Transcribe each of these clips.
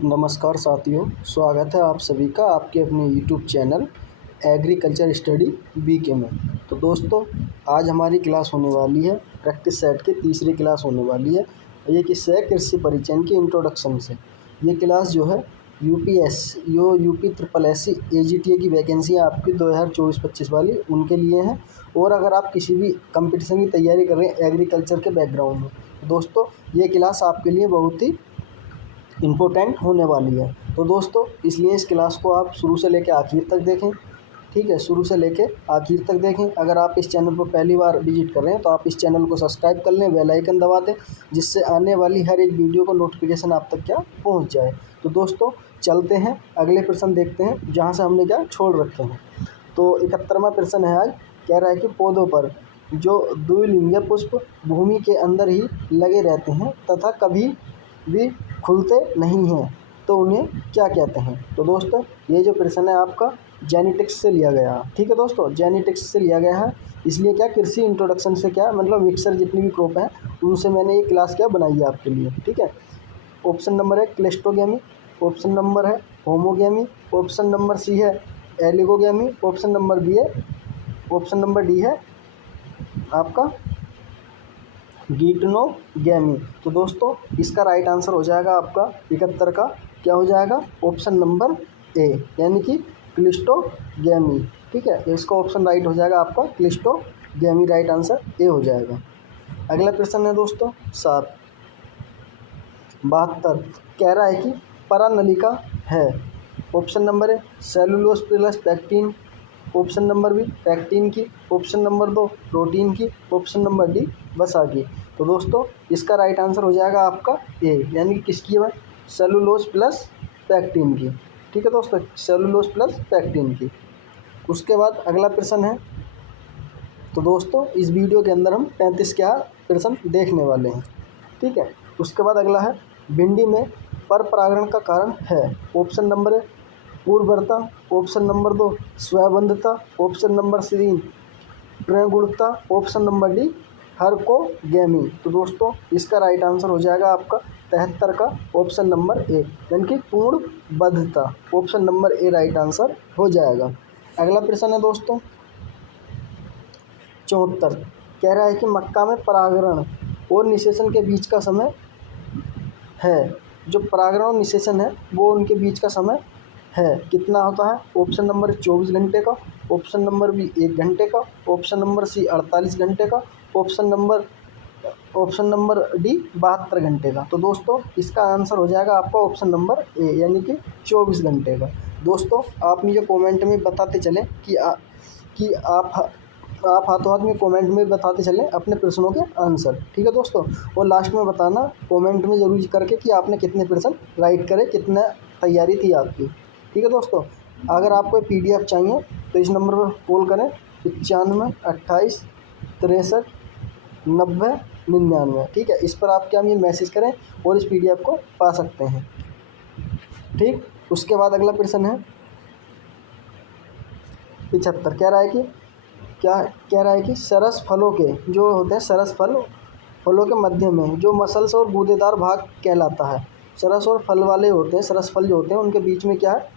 नमस्कार साथियों, स्वागत है आप सभी का आपके अपने YouTube channel agriculture study BK में। तो दोस्तों, आज हमारी क्लास होने वाली है प्रैक्टिस सेट की तीसरी क्लास होने वाली है। ये किससे है? कृषि परिचय की इंट्रोडक्शन से। ये क्लास जो है यूपी ट्रिपल एससी एजीटीए की वैकेंसी है आपकी 2024-25 वाली, उनके लिए है। और अगर आप किसी भी कंपटीशन की तैयारी कर रहे हैं एग्रीकल्चर के बैकग्राउंड में, दोस्तों ये क्लास आपके लिए बहुत ही इम्पोर्टेंट होने वाली है। तो दोस्तों, इसलिए इस क्लास को आप शुरू से लेकर आखिर तक देखें। ठीक है, शुरू से लेकर आखिर तक देखें। अगर आप इस चैनल पर पहली बार विजिट कर रहे हैं तो आप इस चैनल को सब्सक्राइब कर लें, बेल आइकन दबा दें, जिससे आने वाली हर एक वीडियो को नोटिफिकेशन आप तक क्या पहुंच जाए। तो दोस्तों, चलते हैं अगले प्रश्न देखते हैं जहां से हमने क्या छोड़ रखे हैं। तो 71वां प्रश्न है आज। कह रहा है कि पौधों पर जो द्विलिंगीय पुष्प भूमि के अंदर ही लगे रहते हैं तथा कभी भी खुलते नहीं हैं, तो उन्हें क्या कहते हैं? तो दोस्तों, ये जो प्रश्न है आपका जेनेटिक्स से लिया गया है। ठीक है दोस्तों, जेनेटिक्स से लिया गया है। इसलिए क्या कृषि इंट्रोडक्शन से क्या मतलब मिक्सर जितनी भी क्रॉप है उनसे मैंने ये क्लास क्या बनाई है आपके लिए। ठीक है, ऑप्शन नंबर है क्लिस्टोगेमी, ऑप्शन नंबर है होमोगेमी, ऑप्शन नंबर सी है एलिगोगेमी, ऑप्शन नंबर डी है आपका गीटनोगेमी। तो दोस्तों, इसका राइट आंसर हो जाएगा आपका 71 का क्या हो जाएगा? ऑप्शन नंबर ए, यानी कि क्लिस्टोगेमी। ठीक है, तो इसका ऑप्शन राइट हो जाएगा आपका क्लिस्टोगेमी, राइट आंसर ए हो जाएगा। अगला प्रश्न है दोस्तों 72, कह रहा है कि परानलिका है। ऑप्शन नंबर है cellulose plus pectin, option number B pectin की, ऑप्शन नंबर 2 प्रोटीन की, ऑप्शन नंबर डी वसा की। तो दोस्तों, इसका राइट आंसर हो जाएगा आपका ए, यानी कि किसकी है? सेलुलोज प्लस पैक्टिन की। ठीक है दोस्तों, सेलुलोज प्लस पैक्टिन की। उसके बाद अगला प्रश्न है। तो दोस्तों, इस वीडियो के अंदर हम 35 क्या प्रश्न देखने वाले हैं। ठीक है, उसके बाद अगला है भिंडी में पर परागण का कारण है। ऑप्शन नंबर है उर्वरता, ऑप्शन नंबर 2 स्वयंबद्धता, ऑप्शन नंबर 3 प्रगुणता, ऑप्शन नंबर डी हरकोगेमी। तो दोस्तों, इसका राइट आंसर हो जाएगा आपका 73 का ऑप्शन नंबर ए, यानी कि पूर्णबद्धता। Option number A right answer हो जाएगा। अगला प्रश्न है दोस्तों 74, कह रहा है कि मक्का में परागण और निषेचन के बीच का समय है। जो परागण और निषेचन है वो उनके बीच का समय है कितना होता है? ऑप्शन नंबर 24 घंटे का, ऑप्शन नंबर बी 1 घंटे का, ऑप्शन नंबर सी 48 घंटे का, ऑप्शन नंबर डी 72 घंटे का। तो दोस्तों, इसका आंसर हो जाएगा आपका ऑप्शन नंबर ए, यानी कि 24 घंटे का। दोस्तों, आप मुझे कमेंट में बताते चलें कि आप हाथों हाथ में कमेंट में बताते चलें अपने प्रश्नों के आंसर। ठीक है दोस्तों, और लास्ट में बताना कमेंट में ज़रूर करके कि आपने कितने प्रश्न राइट करे, कितना तैयारी थी आपकी। ठीक है दोस्तों, अगर आपको PDF चाहिए तो इस नंबर पर कॉल करें 95 28 63 90 99। ठीक है, इस पर आप क्या मैसेज करें और इस PDF को पा सकते हैं। ठीक, उसके बाद अगला प्रश्न है 75, कह रहा है कि सरस फलों के जो होते हैं फलों के मध्य में जो मसल्स और गूदेदार भाग कहलाता है। सरस और फल वाले होते हैं, सरस फल जो होते हैं उनके बीच में क्या है?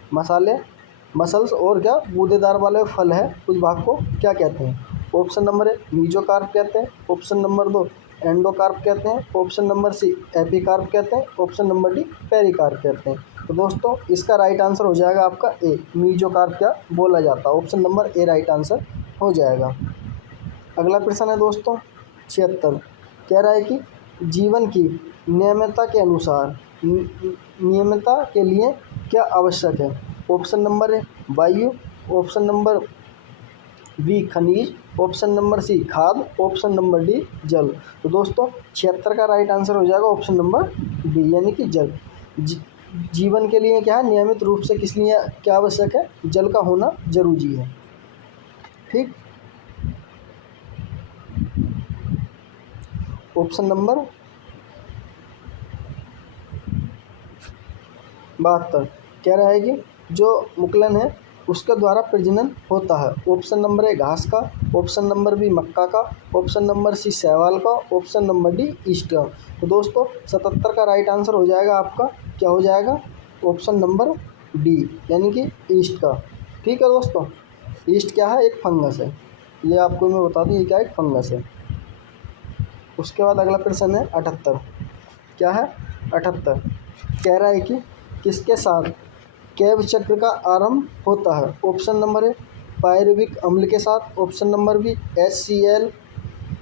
मसल्स और क्या गूदेदार वाले फल है, उस भाग को क्या कहते हैं? ऑप्शन नंबर ए मीजोकार्प कहते हैं, ऑप्शन नंबर 2 एंडोकार्प कहते हैं, ऑप्शन नंबर सी एपिकार्प कहते हैं, ऑप्शन नंबर डी पेरिकार्प कहते हैं। तो दोस्तों, इसका राइट आंसर हो जाएगा आपका ए, मीजोकार्प क्या बोला जाता है। Option number A right answer हो जाएगा। अगला प्रश्न है दोस्तों 76, कह रहा है कि जीवन की नियमितता के अनुसार नियमितता के लिए क्या आवश्यक है? ऑप्शन नंबर है वायु, ऑप्शन नंबर बी खनिज, ऑप्शन नंबर सी खाद, ऑप्शन नंबर डी जल। तो दोस्तों, 76 का राइट आंसर हो जाएगा ऑप्शन नंबर डी, यानी कि जल। जीवन के लिए क्या है? नियमित रूप से किस लिए क्या आवश्यक है? जल का होना जरूरी है। ठीक, ऑप्शन नंबर 72, कह रहा है कि जो मुकुलन है उसके द्वारा प्रजनन होता है। ऑप्शन नंबर ए घास का, ऑप्शन नंबर बी मक्का का, ऑप्शन नंबर सी शैवाल का, ऑप्शन नंबर डी ईस्ट का। तो दोस्तों, 77 का राइट आंसर हो जाएगा आपका क्या हो जाएगा? ऑप्शन नंबर डी यानी कि ईस्ट का। ठीक है दोस्तों, ईस्ट क्या है? एक फंगस है। ये आपको मैं बता दूँ, ये क्या है? एक फंगस है। उसके बाद अगला प्रश्न है 78। क्या है? 78 कह रहा है कि किसके साथ कैब चक्र का आरंभ होता है? ऑप्शन नंबर ए पायरुविक अम्ल के साथ, ऑप्शन नंबर बी HCl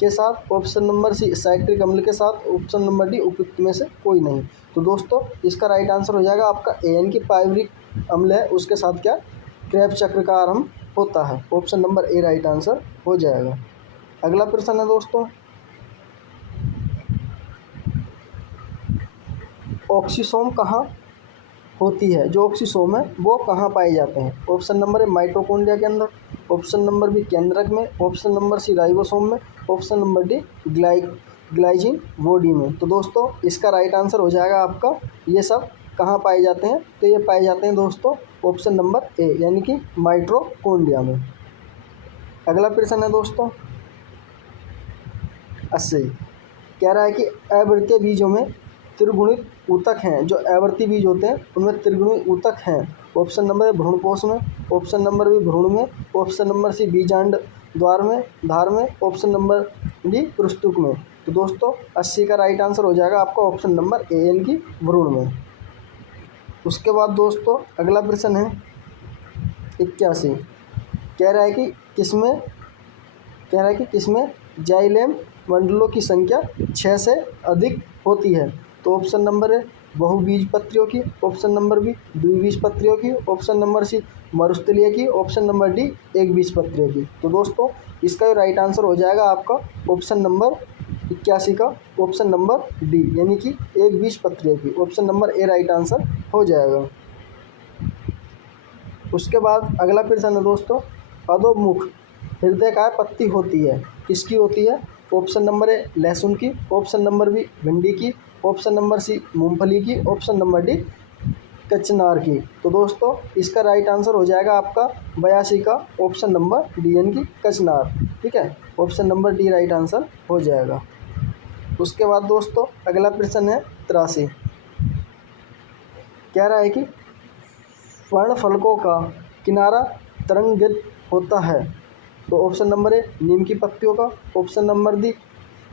के साथ, ऑप्शन नंबर सी साइट्रिक अम्ल के साथ, ऑप्शन नंबर डी उपयुक्त में से कोई नहीं। तो दोस्तों इसका राइट आंसर हो जाएगा आपका ए यानी कि पायरुविक अम्ल है उसके साथ क्या क्रैब चक्र का आरंभ होता है। Option number A right answer हो जाएगा। अगला प्रश्न है दोस्तों, ऑक्सीसोम कहाँ होती है? जो ऑक्सीसोम है वो कहाँ पाए जाते हैं? ऑप्शन नंबर ए माइटोकॉन्ड्रिया के अंदर, ऑप्शन नंबर बी केंद्रक में, ऑप्शन नंबर सी राइबोसोम में, ऑप्शन नंबर डी ग्लाइजिन बॉडी में। तो दोस्तों इसका राइट आंसर हो जाएगा आपका ये सब कहाँ पाए जाते हैं? तो ये पाए जाते हैं दोस्तों ऑप्शन नंबर ए यानी कि माइटोकॉन्ड्रिया में। अगला प्रश्न है दोस्तों 80 कह रहा है कि अवृतीय बीजों में त्रिगुणित ऊतक हैं। जो अवृतीय बीज होते हैं उनमें त्रिगुणित ऊतक हैं। ऑप्शन नंबर ए भ्रूणकोश में, ऑप्शन नंबर बी भ्रूण में, ऑप्शन नंबर सी बीजांड द्वार में धार में, ऑप्शन नंबर डी पुरुषतुक में। तो दोस्तों 80 का राइट आंसर हो जाएगा आपका ऑप्शन नंबर ए यानी कि भ्रूण में। उसके बाद दोस्तों अगला प्रश्न है 81 कह रहा है कि किसमें जाइलेम मंडलों की संख्या 6 से अधिक होती है? तो ऑप्शन नंबर है बहुबीजपत्रियों की, ऑप्शन नंबर बी द्विबीजपत्रियों की, ऑप्शन नंबर सी मरुस्थलीय की, ऑप्शन नंबर डी एकबीजपत्रियों की। तो दोस्तों इसका राइट आंसर हो जाएगा आपका ऑप्शन नंबर 81 का ऑप्शन नंबर डी यानी कि एकबीजपत्रियों की। Option number A right answer हो जाएगा। उसके बाद अगला प्रश्न है दोस्तों, अधोमुख हृदयकाय पत्ती होती है, किसकी होती है? ऑप्शन नंबर ए लहसुन की, ऑप्शन नंबर बी भिंडी की, ऑप्शन नंबर सी मूंगफली की, ऑप्शन नंबर डी कचनार की। तो दोस्तों इसका राइट आंसर हो जाएगा आपका 82 का ऑप्शन नंबर डी यानी कि कचनार। ठीक है, option number D right answer हो जाएगा। उसके बाद दोस्तों अगला प्रश्न है 83 कह रहा है कि पर्णफलकों का किनारा तरंगित होता है। तो ऑप्शन नंबर ए नीम की पत्तियों का, ऑप्शन नंबर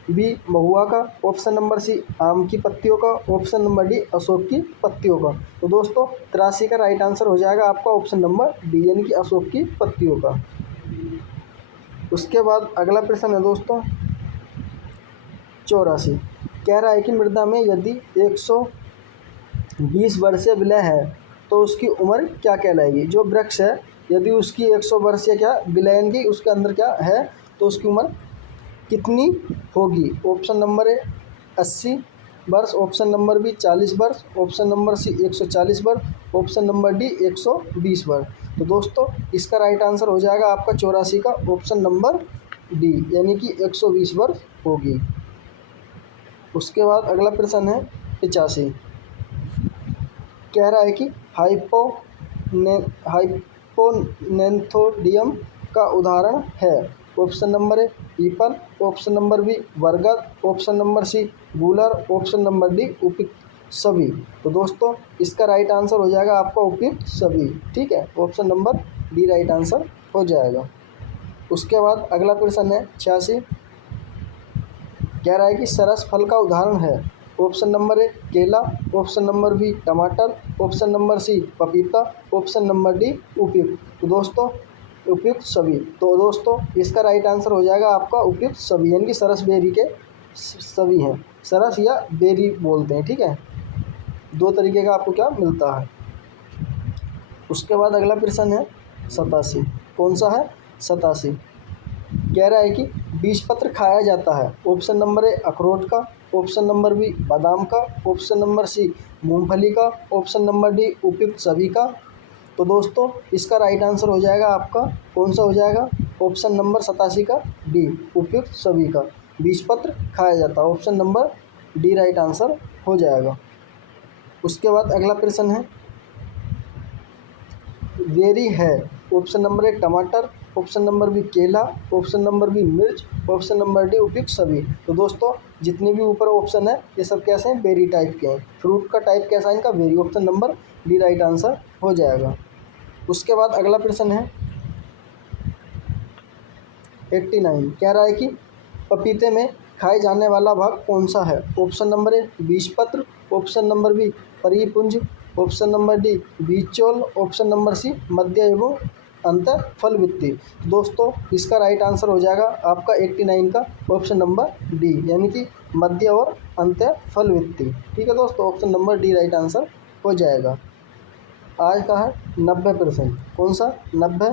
बी महुआ का, ऑप्शन नंबर सी आम की पत्तियों का, ऑप्शन नंबर डी अशोक की पत्तियों का। तो दोस्तों 83 का राइट आंसर हो जाएगा आपका ऑप्शन नंबर डी यानी कि अशोक की पत्तियों का। उसके बाद अगला प्रश्न है दोस्तों 84 कह रहा है कि मृदा में यदि 120 वर्षीय विलय है तो उसकी उम्र क्या कहलाएगी? जो वृक्ष है यदि उसकी 100 वर्षीय क्या विलयन की उसके अंदर क्या है तो उसकी उम्र कितनी होगी? ऑप्शन नंबर ए 80 वर्ष, ऑप्शन नंबर बी 40 वर्ष, ऑप्शन नंबर सी 140 वर्ष, ऑप्शन नंबर डी 120 वर्ष। तो दोस्तों इसका राइट आंसर हो जाएगा आपका 84 का ऑप्शन नंबर डी यानी कि 120 वर्ष होगी। उसके बाद अगला प्रश्न है 85 कह रहा है कि हाइपोनेंथोडियम का उदाहरण है। ऑप्शन नंबर ए पीपल, ऑप्शन नंबर बी बरगद, ऑप्शन नंबर सी गूलर, ऑप्शन नंबर डी उपयुक्त सभी। तो दोस्तों इसका राइट आंसर हो जाएगा आपका उपयुक्त सभी। ठीक है, option number D right answer हो जाएगा। उसके बाद अगला प्रश्न है 86 कह रहा है कि सरस फल का उदाहरण है। ऑप्शन नंबर ए केला, ऑप्शन नंबर बी टमाटर, ऑप्शन नंबर सी पपीता, ऑप्शन नंबर डी उपयुक्त। तो दोस्तों उपयुक्त सभी। तो दोस्तों इसका राइट आंसर हो जाएगा आपका उपयुक्त सभी यानी कि सरस बेरी के सभी हैं, सरस या बेरी बोलते हैं। ठीक है, दो तरीके का आपको क्या मिलता है। उसके बाद अगला प्रश्न है 87 कौन सा है? 87 कह रहा है कि बीजपत्र खाया जाता है। ऑप्शन नंबर ए अखरोट का, ऑप्शन नंबर बी बादाम का, ऑप्शन नंबर सी मूंगफली का, ऑप्शन नंबर डी उपयुक्त सभी का। तो दोस्तों इसका राइट आंसर हो जाएगा आपका कौन सा हो जाएगा? ऑप्शन नंबर 87 का डी उपयुक्त सभी का बीजपत्र खाया जाता है। Option number D right answer हो जाएगा। उसके बाद अगला प्रश्न है बेरी है। ऑप्शन नंबर ए टमाटर, ऑप्शन नंबर बी केला, ऑप्शन नंबर बी मिर्च, ऑप्शन नंबर डी उपयुक्त सभी। तो दोस्तों जितने भी ऊपर ऑप्शन है ये सब कैसे हैं, बेरी टाइप के हैं। फ्रूट का टाइप कैसा है इनका, berry. Option number D right answer हो जाएगा। उसके बाद अगला प्रश्न है 89, कह रहा है कि पपीते में खाए जाने वाला भाग कौन सा है। ऑप्शन नंबर ए बीजपत्र, ऑप्शन नंबर बी परिपुंज, ऑप्शन नंबर डी बीजचोल, ऑप्शन नंबर सी मध्य एवं अंत फल वित्ती। दोस्तों इसका राइट आंसर हो जाएगा आपका 89 का ऑप्शन नंबर डी, यानी कि मध्य और अंत फल वित्ती। ठीक है दोस्तों, option number D right answer हो जाएगा। आज का है 90%। कौन सा 90,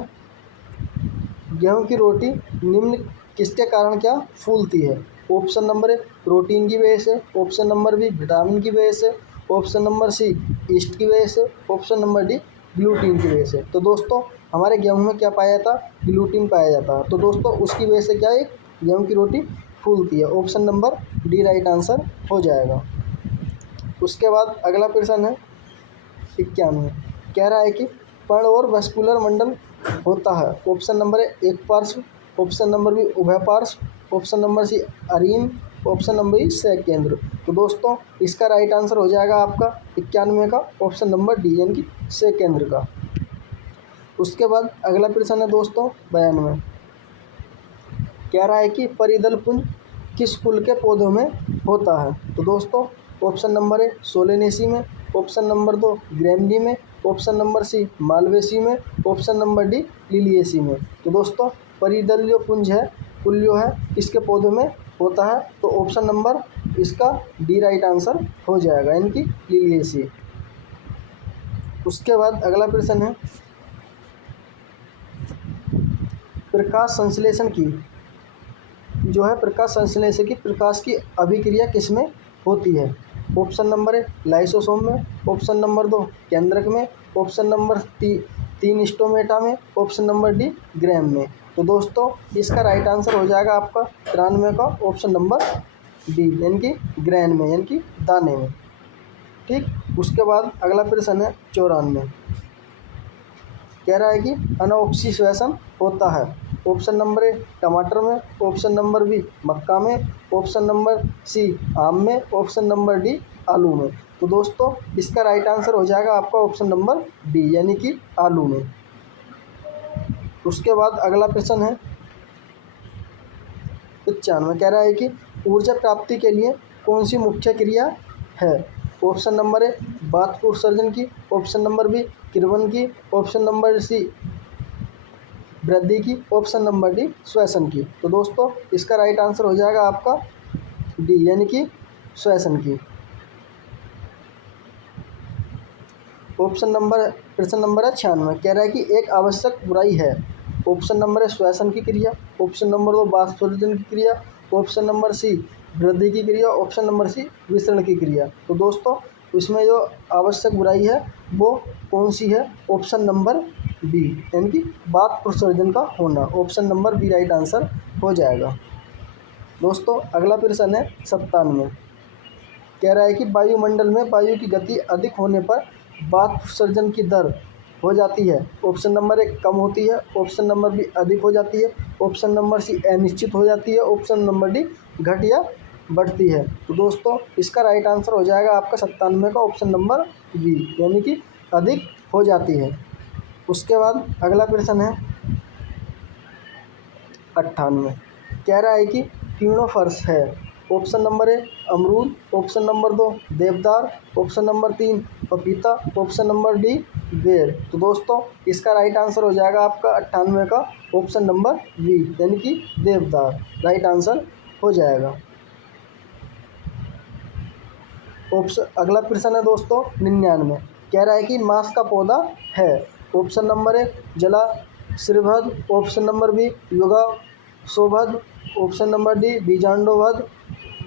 गेहूं की रोटी निम्न किसके कारण क्या फूलती है। ऑप्शन नंबर ए प्रोटीन की वजह से, ऑप्शन नंबर बी विटामिन की वजह से, ऑप्शन नंबर सी ईस्ट की वजह से, ऑप्शन नंबर डी ग्लूटीन की वजह से। तो दोस्तों हमारे गेहूं में क्या पाया जाता, ग्लूटीन पाया जाता है। तो दोस्तों उसकी वजह से क्या है, गेहूं की रोटी फूलती है। Option number D right answer हो जाएगा। उसके बाद अगला प्रश्न है 91, कह रहा है कि पर्ण और वस्कुलर मंडल होता है। ऑप्शन नंबर ए एक पार्श्व, ऑप्शन नंबर बी उभय पार्श्व, ऑप्शन नंबर सी अरीम, ऑप्शन नंबर ई सकेंद्र। तो दोस्तों इसका राइट आंसर हो जाएगा आपका 91 का ऑप्शन नंबर डी, यानी कि सकेंद्र का। उसके बाद अगला प्रश्न है दोस्तों 92, कह रहा है कि परिदल पुंज किस कुल के पौधों में होता है। तो दोस्तों ऑप्शन नंबर ए सोलेनेसी में, ऑप्शन नंबर 2 ग्रेमनी में, ऑप्शन नंबर सी मालवेसी में, ऑप्शन नंबर डी लिलिएसी में। तो दोस्तों परिदल जो पुंज है, कुल जो है किसके पौधों में होता है। तो ऑप्शन नंबर इसका डी राइट आंसर हो जाएगा, यानी कि लिलिएसी। उसके बाद अगला प्रश्न है प्रकाश संश्लेषण की जो है, प्रकाश संश्लेषण की प्रकाश की अभिक्रिया किसमें होती है। ऑप्शन नंबर ए लाइसोसोम में, ऑप्शन नंबर 2 केंद्रक में, ऑप्शन नंबर 3 स्टोमेटा में, ऑप्शन नंबर डी ग्रैम में। तो दोस्तों इसका राइट आंसर हो जाएगा आपका 93 का ऑप्शन नंबर डी, यानी कि ग्रैन में, यानी कि दाने में। ठीक। उसके बाद अगला प्रश्न है 94, कह रहा है कि अनऑक्सी श्वसन होता है। ऑप्शन नंबर ए टमाटर में, ऑप्शन नंबर बी मक्का में, ऑप्शन नंबर सी आम में, ऑप्शन नंबर डी आलू में। तो दोस्तों इसका राइट आंसर हो जाएगा आपका ऑप्शन नंबर डी, यानी कि आलू में। उसके बाद अगला प्रश्न है 95, कह रहा है कि ऊर्जा प्राप्ति के लिए कौन सी मुख्य क्रिया है। ऑप्शन नंबर ए बात उत्सर्जन की, ऑप्शन नंबर बी किण्वन की, ऑप्शन नंबर सी वृद्धि की, ऑप्शन नंबर डी श्वसन की। तो दोस्तों इसका राइट आंसर हो जाएगा आपका डी, यानी कि श्वसन की। प्रश्न नंबर है 96, कह रहा है कि एक आवश्यक बुराई है। ऑप्शन नंबर है श्वसन की क्रिया, ऑप्शन नंबर 2 वाष्पोत्सर्जन की क्रिया, ऑप्शन नंबर सी वृद्धि की क्रिया, ऑप्शन नंबर सी विसरण की क्रिया। तो दोस्तों इसमें जो आवश्यक बुराई है वो कौन सी है। ऑप्शन नंबर बी, यानी कि बात उत्सर्जन का होना। Option number B right answer हो जाएगा। दोस्तों अगला प्रश्न है 97, कह रहा है कि वायुमंडल में वायु की गति अधिक होने पर बात उत्सर्जन की दर हो जाती है। ऑप्शन नंबर ए कम होती है, ऑप्शन नंबर बी अधिक हो जाती है, ऑप्शन नंबर सी अनिश्चित हो जाती है, ऑप्शन नंबर डी घट या बढ़ती है। तो दोस्तों इसका राइट आंसर हो जाएगा आपका 97 का ऑप्शन नंबर बी, यानी कि अधिक हो जाती है। उसके बाद अगला प्रश्न है 98, कह रहा है कि क्यूनोफर्स है। ऑप्शन नंबर ए अमरूद, ऑप्शन नंबर 2 देवदार, ऑप्शन नंबर 3 पपीता, ऑप्शन नंबर डी बेर। तो दोस्तों इसका राइट आंसर हो जाएगा आपका 98 का ऑप्शन नंबर बी, यानी कि देवदार राइट आंसर हो जाएगा। अगला प्रश्न है दोस्तों 99, कह रहा है कि मांस का पौधा है। ऑप्शन नंबर ए जला श्रीभद, ऑप्शन नंबर बी युगा शोभद, ऑप्शन नंबर डी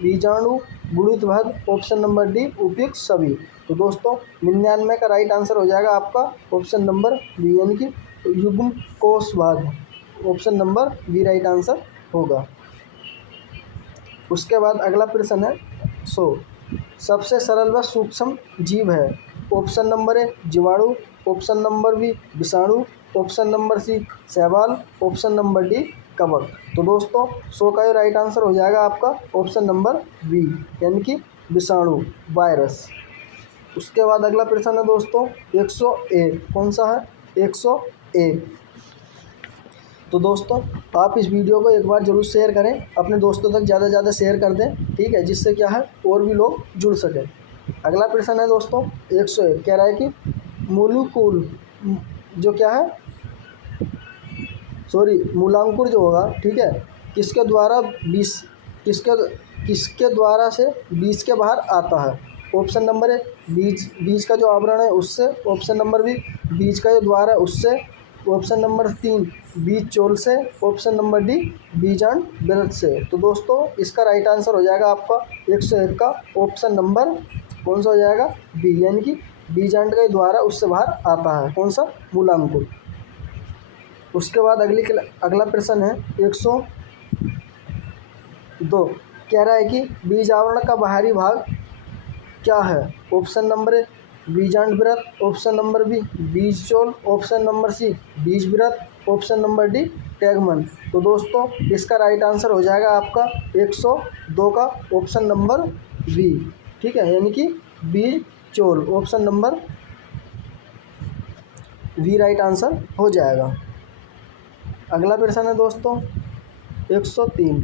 बीजाणु गुणितभद, ऑप्शन नंबर डी उपयुक्त सभी। तो दोस्तों 99 का राइट आंसर हो जाएगा आपका ऑप्शन नंबर बी, यानी कि युग्म कोशभद। Option number B right answer होगा। उसके बाद अगला प्रश्न है 100, सबसे सरल व सूक्ष्म जीव है। ऑप्शन नंबर ए जीवाणु, ऑप्शन नंबर बी विषाणु, ऑप्शन नंबर सी शैवाल, ऑप्शन नंबर डी कवक। तो दोस्तों 100 का ये राइट आंसर हो जाएगा आपका ऑप्शन नंबर बी, यानी कि विषाणु, वायरस। उसके बाद अगला प्रश्न है दोस्तों 101। कौन सा है? 101। तो दोस्तों आप इस वीडियो को एक बार ज़रूर शेयर करें, अपने दोस्तों तक ज़्यादा से ज़्यादा शेयर कर दें, ठीक है, जिससे क्या है और भी लोग जुड़ सकें। अगला प्रश्न है दोस्तों 101, कह रहा है कि मोलिक्यूल जो क्या है, सॉरी मूलांकुर जो होगा, ठीक है, किसके द्वारा किसके द्वारा से बीज के बाहर आता है? ऑप्शन नंबर ए बीज का जो आवरण है उससे, ऑप्शन नंबर बी बीज का जो द्वार है उससे, ऑप्शन नंबर 3 बीज चोल से, ऑप्शन नंबर डी बीजांड वृत्त से। तो दोस्तों इसका राइट आंसर हो जाएगा आपका 101 का ऑप्शन नंबर कौन सा हो जाएगा? बी, यानी कि बीजांड के द्वारा उससे बाहर आता है। कौन सा? मूलांकुर। उसके बाद अगला प्रश्न है 102, कह रहा है कि बीज आवरण का बाहरी भाग क्या है? ऑप्शन नंबर ए बीजांड वृत्त, ऑप्शन नंबर बी बीज चोल, ऑप्शन नंबर सी बीज वृत्त, ऑप्शन नंबर डी टैगमन। तो दोस्तों इसका राइट आंसर हो जाएगा आपका 102 का ऑप्शन नंबर बी, ठीक है, यानी कि बीज चोल, option number B right answer हो जाएगा। अगला प्रश्न है दोस्तों 103,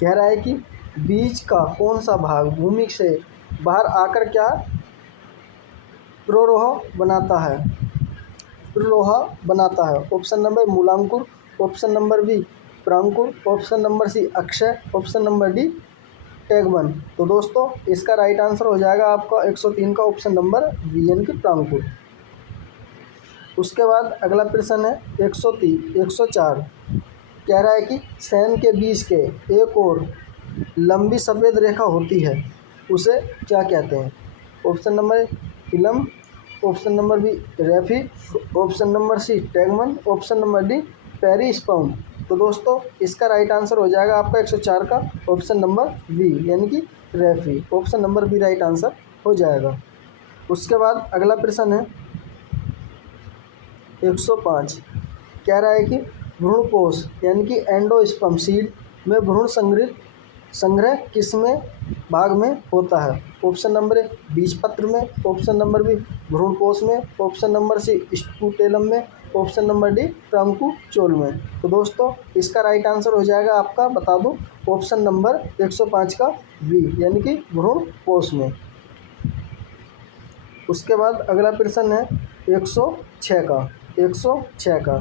कह रहा है कि बीज का कौन सा भाग भूमि से बाहर आकर क्या प्रोरोह बनाता है? प्रोरोह बनाता है। ऑप्शन नंबर मूलांकुर, ऑप्शन नंबर बी प्रांकुर, ऑप्शन नंबर सी अक्षय, ऑप्शन नंबर डी टैगमन। तो दोस्तों इसका राइट आंसर हो जाएगा आपका 103 का ऑप्शन नंबर बी, यानी कि प्रांकुर। उसके बाद अगला प्रश्न है 104, कह रहा है कि सैन के बीच के एक और लंबी सफ़ेद रेखा होती है, उसे क्या कहते हैं? Option number A film, option number B raphe, option number C tegmen, option number D perisperm. तो दोस्तों इसका राइट आंसर हो जाएगा आपका 104 का ऑप्शन नंबर बी, यानी कि raphe, option number B right answer हो जाएगा। उसके बाद अगला प्रश्न है 105, कह रहा है कि भ्रूणपोष यानी कि एंडोस्पर्म सीड में भ्रूण संग्रह किसमें भाग में होता है? ऑप्शन नंबर ए बीजपत्र में, ऑप्शन नंबर बी भ्रूणपोष में, ऑप्शन नंबर सी स्पूटेलम में, ऑप्शन नंबर डी ट्रांकुचोल में। तो दोस्तों इसका राइट आंसर हो जाएगा आपका, बता दूं, ऑप्शन नंबर 105 का बी, यानी कि भ्रूणपोष में। उसके बाद अगला प्रश्न है 106 का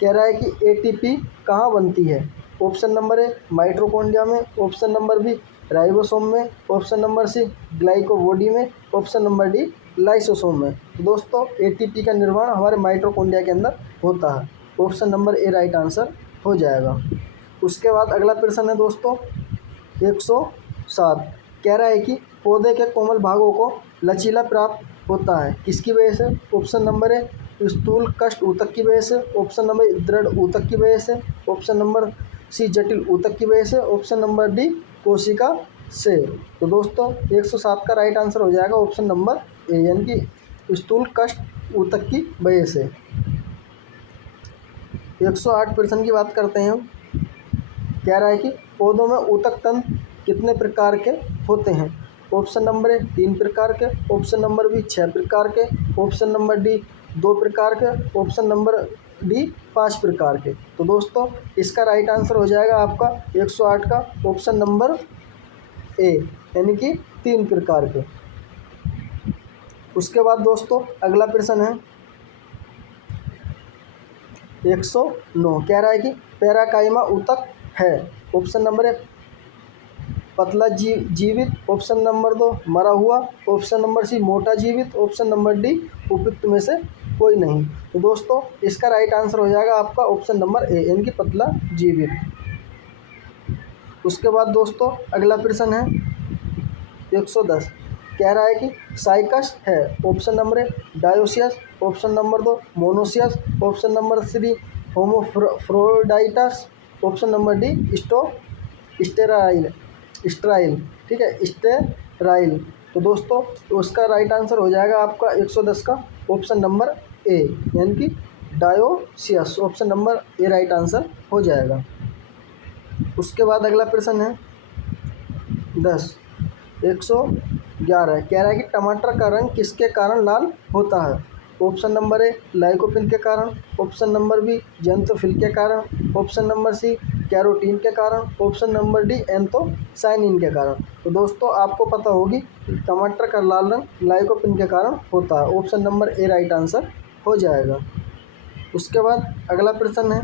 कह रहा है कि एटीपी कहाँ बनती है? ऑप्शन नंबर ए माइटोकॉन्ड्रिया में, ऑप्शन नंबर बी राइबोसोम में, ऑप्शन नंबर सी ग्लाइकोबॉडी में, ऑप्शन नंबर डी लाइसोसोम में। तो दोस्तों एटीपी का निर्माण हमारे माइटोकॉन्ड्रिया के अंदर होता है। Option number A right answer हो जाएगा। उसके बाद अगला प्रश्न है दोस्तों 107, कह रहा है कि पौधे के कोमल भागों को लचीला प्राप्त होता है किसकी वजह से? ऑप्शन नंबर ए स्थूल कष्ट ऊतक की वजह से, ऑप्शन नंबर दृढ़ ऊतक की वजह से, ऑप्शन नंबर सी जटिल ऊतक की वजह से, ऑप्शन नंबर डी कोशिका से। तो दोस्तों 107 का राइट आंसर हो जाएगा ऑप्शन नंबर ए, यानी कि स्थूल कष्ट ऊतक की वजह से। 108 प्रश्न की बात करते हैं हम। कह रहा है कि पौधों में ऊतक तंत्र कितने प्रकार के होते हैं? ऑप्शन नंबर ए 3 प्रकार के, ऑप्शन नंबर बी 6 प्रकार के, ऑप्शन नंबर डी 2 प्रकार के, ऑप्शन नंबर डी 5 प्रकार के। तो दोस्तों इसका राइट आंसर हो जाएगा आपका 108 का ऑप्शन नंबर ए, यानी कि 3 प्रकार के। उसके बाद दोस्तों अगला प्रश्न है 109, कह रहा है कि पैराकाइमा ऊतक है। ऑप्शन नंबर ए पतला जीवित, ऑप्शन नंबर 2 मरा हुआ, ऑप्शन नंबर सी मोटा जीवित, ऑप्शन नंबर डी उपयुक्त में से कोई नहीं। तो दोस्तों इसका राइट आंसर हो जाएगा आपका ऑप्शन नंबर ए, यानी कि पतला जीवित। उसके बाद दोस्तों अगला प्रश्न है 110, कह रहा है कि साइकस है। Option number A dioecious, option number 2 मोनोसियस, option number 3 hermaphrodites, option number D sterile, ठीक है, राइल। तो दोस्तों उसका राइट आंसर हो जाएगा आपका 110 का ऑप्शन नंबर ए, यानी कि dioecious. Option number A right answer हो जाएगा। उसके बाद अगला प्रश्न है 111 कह रहा है कि टमाटर का रंग किसके कारण लाल होता है। ऑप्शन नंबर ए लाइकोपिन के कारण, ऑप्शन नंबर बी जेंथोफिल के कारण, ऑप्शन नंबर सी कैरोटीन के कारण, ऑप्शन नंबर डी एंथोसाइनिन के कारण। तो दोस्तों आपको पता होगी टमाटर का लाल रंग लाइकोपिन के कारण होता है। Option number A right answer हो जाएगा। उसके बाद अगला प्रश्न है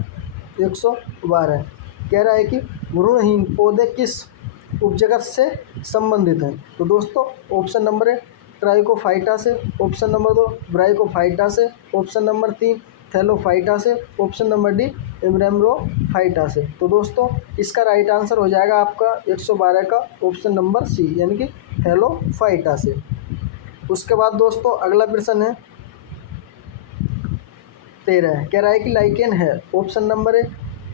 112 कह रहा है कि भ्रूणहीन पौधे किस उपजगत से संबंधित हैं। तो दोस्तों ऑप्शन नंबर ए ट्राइकोफाइटा से, ऑप्शन नंबर 2 ब्राइकोफाइटा से, ऑप्शन नंबर 3 थैलोफाइटा से, ऑप्शन नंबर डी एम्ब्रेम्ब्रोफाइटा से। तो दोस्तों इसका राइट आंसर हो जाएगा आपका 112 का ऑप्शन नंबर सी, यानी कि थैलोफाइटा से। उसके बाद दोस्तों अगला प्रश्न है 13 कह रहा है कि लाइकेन है। ऑप्शन नंबर ए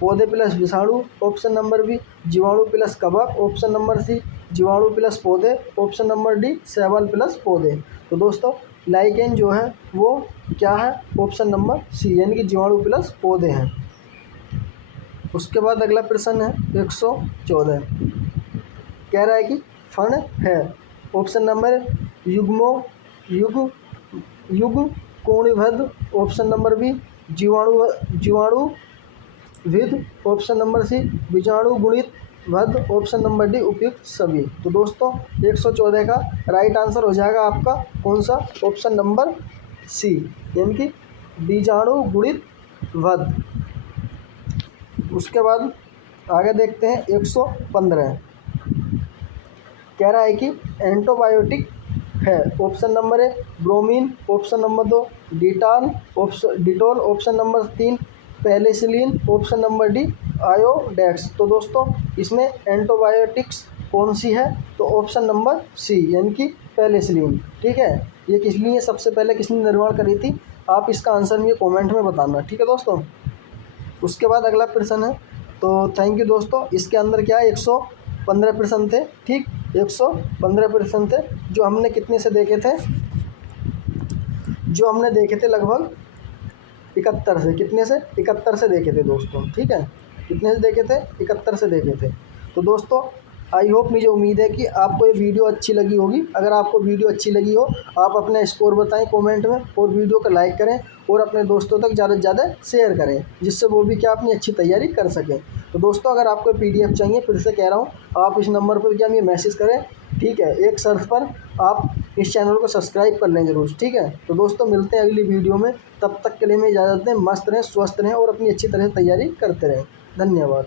पौधे प्लस विषाणु, ऑप्शन नंबर बी जीवाणु प्लस कवक, ऑप्शन नंबर सी जीवाणु प्लस पौधे, ऑप्शन नंबर डी शैवाल प्लस पौधे। तो दोस्तों लाइकेन जो है वो क्या है, ऑप्शन नंबर सी, यानी कि जीवाणु प्लस पौधे हैं। उसके बाद अगला प्रश्न है 114 कह रहा है कि फण है। ऑप्शन नंबर युग कोणिभद्र, ऑप्शन नंबर बी जीवाणु विद, ऑप्शन नंबर सी बीजाणु गुणित वध, ऑप्शन नंबर डी उपयुक्त सभी। तो दोस्तों 114 का राइट आंसर हो जाएगा आपका कौन सा, ऑप्शन नंबर सी, यानी कि बीजाणु गुणित वध। उसके बाद आगे देखते हैं 115 कह रहा है कि एंटीबायोटिक है। ऑप्शन नंबर ए bromine, option number 2 Dettol, option number 3 penicillin, option number D Iodex. तो दोस्तों इसमें एंटीबायोटिक्स कौन सी है, तो ऑप्शन नंबर सी, यानी कि पेनिसिलिन। ठीक है, ये किस लिए सबसे पहले किसने निर्माण करी थी, आप इसका आंसर मुझे कमेंट में बताना। ठीक है दोस्तों। उसके बाद अगला प्रश्न है, तो थैंक यू दोस्तों। इसके अंदर क्या है 115 प्रश्न थे। ठीक, 115 प्रश्न थे जो हमने कितने से देखे थे, जो हमने देखे थे लगभग 71 से, कितने से 71 से देखे थे दोस्तों। ठीक है, कितने से देखे थे, 71 से देखे थे। तो दोस्तों आई होप, मुझे उम्मीद है कि आपको ये वीडियो अच्छी लगी होगी। अगर आपको वीडियो अच्छी लगी हो आप अपना स्कोर बताएं कमेंट में, और वीडियो को लाइक करें और अपने दोस्तों तक ज़्यादा से ज़्यादा शेयर करें, जिससे वो भी क्या अपनी अच्छी तैयारी कर सकें। तो दोस्तों अगर आपको PDF चाहिए, फिर से कह रहा हूँ, आप इस नंबर पर क्या मुझे मैसेज करें। ठीक है, एक शर्त पर, आप इस चैनल को सब्सक्राइब कर लें जरूर। ठीक है, तो दोस्तों मिलते हैं अगली वीडियो में, तब तक के लिए मैं इजाज़त दें। मस्त रहें, स्वस्थ रहें और अपनी अच्छी तरह तैयारी करते रहें। धन्यवाद।